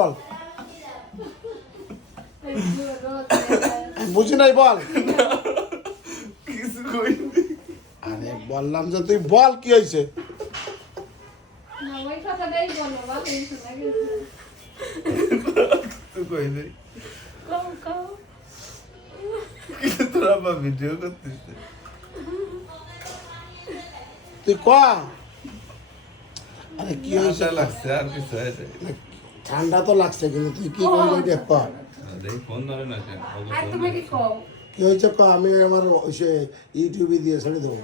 বল বুঝি নাই বল কিছু কইনি। আরে বললাম যে তুই বল কি হয়েছে কিছু কইনি। কিন্তু তোরা আবার ভিডিও করতিস। তুই ক আরে কি হয়েছে ঠান্ডা লাগছে আর কিছু হয়েছে। ঠান্ডা তো লাগছে কিন্তু তুই কি করলি এটা ক দেখি ফোন ধরে না কেন? কি হয়েছে ক আমি আমার ওই সে ইউটিউবে দিয়ে ছেড়ে দেবো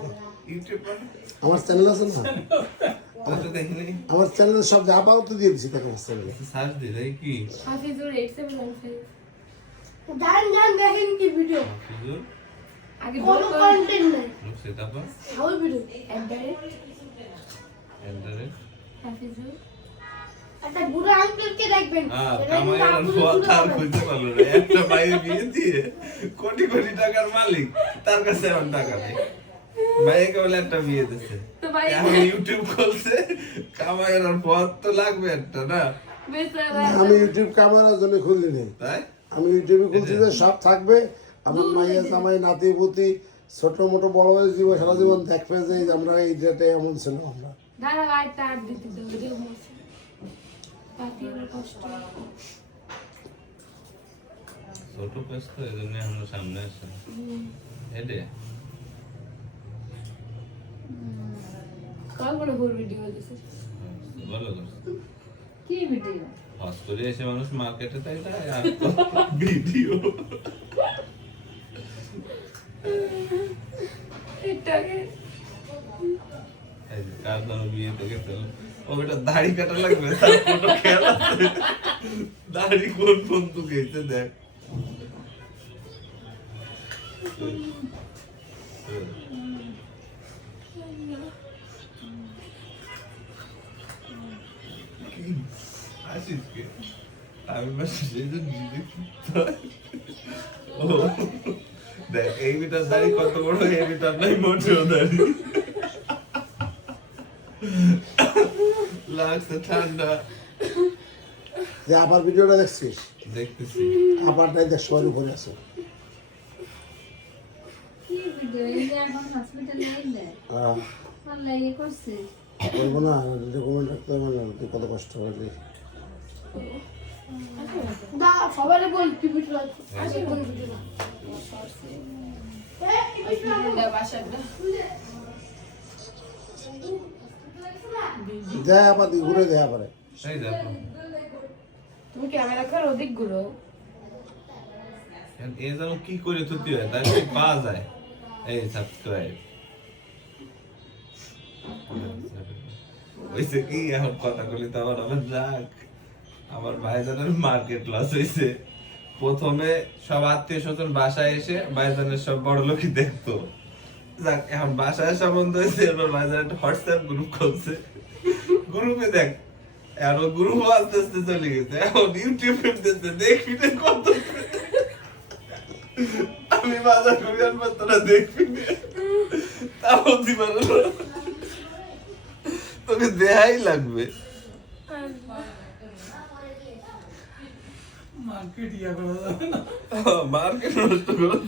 ইউটিউব আমার চ্যানেল আছে না তো দেখিনি। আমার চ্যানেলে সব যা পাও তো দিয়ে দিচ্ছি দেখো আমার চ্যানেলে সার্চ দি দেখি কি? জান জান দেখেন কি ভিডিও হুজুর আগে কোনো কন্টেন্ট নাই সেটা পর ওই ভিডিও এন্টারে একটা বুড়ো আঙ্কেলকে দেখবেন কামাইয়ের ফল আর খুঁজতে পারলো না। একটা মায়ের বিয়ে দিয়ে কোটি কোটি টাকার মালিক, তার কাছে এখন টাকা নেই। ভাইকে বলে একটা বিয়ে দিচ্ছে, এখন ইউটিউব খুলছে, কামাইয়ের পথ তো লাগবে একটা না? আমি ইউটিউব ক্যামেরার জন্য খুললি নেই তাই আমি ইউটিউবে খুলছি যে সব থাকবে আমার মাইয়া জামাই নাতি পুতি ছোট মোটো বড় হয়ে জীবন সারা জীবন দেখবে যে আমরা এই ডেটে এমন ছিল আমরা ছোট পেস তো এই জন্য আমরা সামনে আসে এডে ভালো করছে। কি ভিডিও হস করে এসে মানুষ মার্কেটে তাই তাই আর ভিডিও কার দানো বিয়েতে গেছে ও বেটা দাড়ি কাটা লাগবে তার কোনো খেয়াল আছে? দাড়ি কোন বন্ধু গেছে দেখ কি আসিস কে আমি বাস সেই জন্য ও দেখ এই বিটার দাড়ি কত বড়, এই বিটার নাই মোটেও দাড়ি লাগছে ঠান্ডা। যে আবার ভিডিওটা দেখছিস দেখতেছি আবারটাই দেখ সবার উপরে আছে কি ভিডিও এই যে এখন হসপিটালে এলে আল্লাহ ইয়ে করছে বলবো না ডকুমেন্ট রাখতে হবে না তুই কত কষ্ট করলি দা সবারে বল কি ভিডিও আছে কোন ভিডিও দেয় আবার ঘুরে দেয় আবার এই দেখো তুমি ক্যামেরা করো দিক গুলো এ যেন কি করে থুতি হয় তাই পাওয়া যায়। এই সাবস্ক্রাইব হইছে কি এখন কথা বলি তো আমার যাক আমার ভাইজানের মার্কেট লস হইছে। প্রথমে সব আত্মীয় স্বজন বাসায় এসে ভাইজানের সব বড় লোকই দেখতো, যাক এখন বাসায় সম্বন্ধ হয়েছে, এবার ভাইজান একটা হোয়াটসঅ্যাপ গ্রুপ খুলছে, গ্রুপে দেখ এখন গ্রুপ আস্তে আস্তে চলে গেছে, এখন ইউটিউবে দেখবি না কত আমি বাজার করি আনবো তোরা দেখবি না তাও দিবার তোকে দেয়াই লাগবে। মার্কেট নষ্ট করে